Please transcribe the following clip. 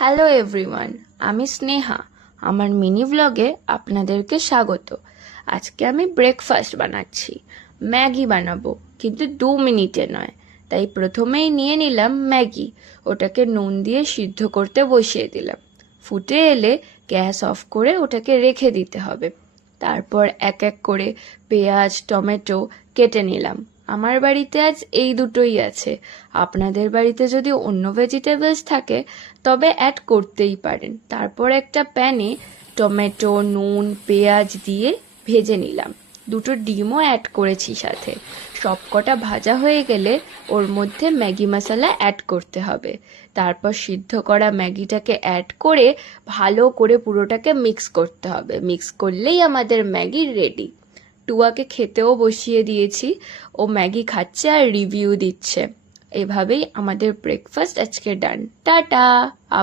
Hello everyone, আমি স্নেহা। আমার mini ব্লগে আপনাদেরকে স্বাগত। আজকে আমি ব্রেকফাস্ট বানাচ্ছি। ম্যাগি বানাবো, কিন্তু 2 মিনিটে নয়। তাই প্রথমেই নিয়ে নিলাম ম্যাগি, ওটাকে নুন দিয়ে সিদ্ধ করতে বসিয়ে দিলাম। ফুটে এলে গ্যাস অফ করে ওটাকে রেখে দিতে হবে। তারপর এক এক করে পেঁয়াজ টমেটো কেটে নিলাম। আমার বাড়িতে আজ এই দুটোই আছে। আপনাদের বাড়িতে যদি অন্য ভেজিটেবলস থাকে তবে অ্যাড করতেই পারেন। তারপর একটা প্যানে টমেটো নুন পেঁয়াজ দিয়ে ভেজে নিলাম। দুটো ডিমও অ্যাড করেছি সাথে। সবকটা ভাজা হয়ে গেলে ওর মধ্যে ম্যাগি মশলা অ্যাড করতে হবে। তারপর সিদ্ধ করা ম্যাগিটাকে অ্যাড করে ভালো করে পুরোটাকে মিক্স করতে হবে। মিক্স করলেই আমাদের ম্যাগি রেডি। টুয়াকে খেতেও বসিয়ে দিয়েছি। ও ম্যাগি খাচ্ছে আর রিভিউ দিচ্ছে। এভাবেই আমাদের ব্রেকফাস্ট আজকে ডান। টাটা। আবার